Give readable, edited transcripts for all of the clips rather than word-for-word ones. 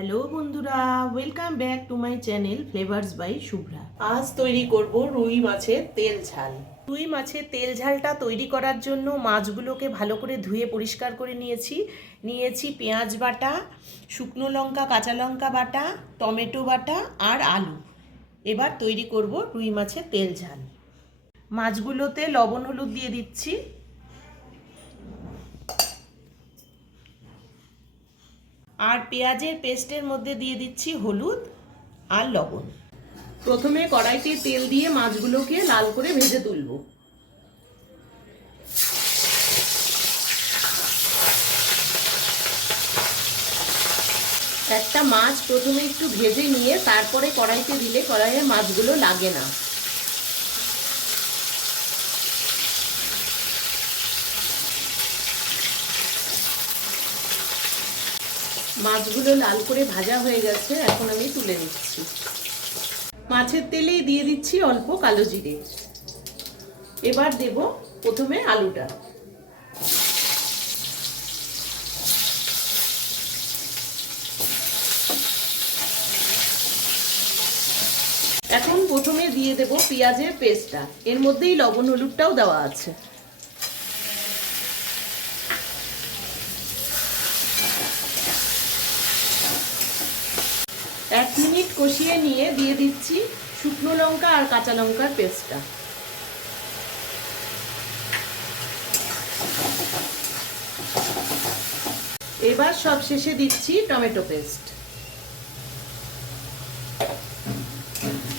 Hello বন্ধুরা, welcome back to my channel flavours by Shubhra. আজ তৈরি করব রুই মাছের তেল ঝাল। রুই মাছের তেল ঝালটা তৈরি করার জন্য মাছগুলোকে ভালো করে ধুয়ে পরিষ্কার করে নিয়েছি পেঁয়াজ বাটা, শুকনো লঙ্কা, কাঁচা লঙ্কা বাটা, টমেটো বাটা আর আলু। এবার তৈরি করব রুই মাছের তেল ঝাল। মাছগুলোতে লবণ হলুদ দিয়ে দিচ্ছি, আর পেঁয়াজের পেস্টের মধ্যে দিয়ে দিচ্ছি হলুদ আর লবণ। প্রথমে কড়াইতে তেল দিয়ে মাছগুলোকে লাল করে ভেজে তুলব। একটা মাছ প্রথমে একটু ভেজে নিয়ে তারপরে কড়াইতে দিলে কড়াইয়ে মাছগুলো লাগে না। মাছগুলো লাল করে ভাজা হয়ে গেছে, এখন আমি তুলে নিচ্ছি। মাছের তেলেই দিয়ে দিচ্ছি অল্প কালো জিরে। এবার দেব প্রথমে আলুটা। এখন প্রথমে দিয়ে দেব পেঁয়াজের পেস্টটা, এর মধ্যেই লবণ হলুদটাও দেওয়া আছে। এক মিনিট কষিয়ে নিয়ে দিয়ে দিচ্ছি শুকনো লঙ্কা আর কাঁচা লঙ্কার পেস্টটা। এবার সব শেষে দিচ্ছি টমেটো পেস্ট।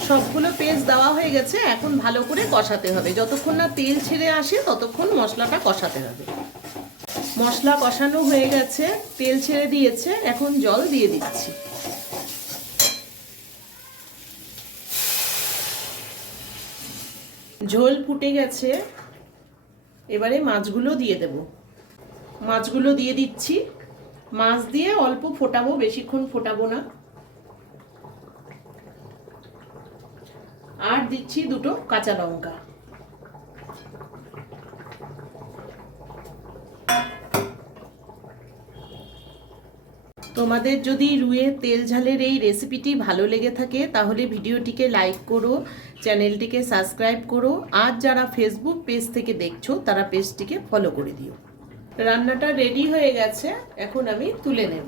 সবগুলো পেস্ট দেওয়া হয়ে গেছে, এখন ভালো করে কষাতে হবে। যতক্ষণ না তেল ছেড়ে আসে ততক্ষণ মশলাটা কষাতে হবে। মশলা কষানো হয়ে গেছে, তেল ছেড়ে দিয়েছে, এখন জল দিয়ে দিচ্ছি। ঝোল ফুটে গেছে, এবারে মাছগুলো দিয়ে দেব। মাছগুলো দিয়ে দিচ্ছি। মাছ দিয়ে অল্প ফোটাবো, বেশিক্ষণ ফোটাবো না। আর দিচ্ছি দুটো কাঁচা লঙ্কা। তোমাদের যদি রুইয়ের তেল ঝালের এই রেসিপিটি ভালো লেগে থাকে তাহলে ভিডিওটিকে লাইক করো, চ্যানেলটিকে সাবস্ক্রাইব করো, আর যারা ফেসবুক পেজ থেকে দেখছো তারা পেজটিকে ফলো করে দিও। রান্নাটা রেডি হয়ে গেছে, এখন আমি তুলে নেব।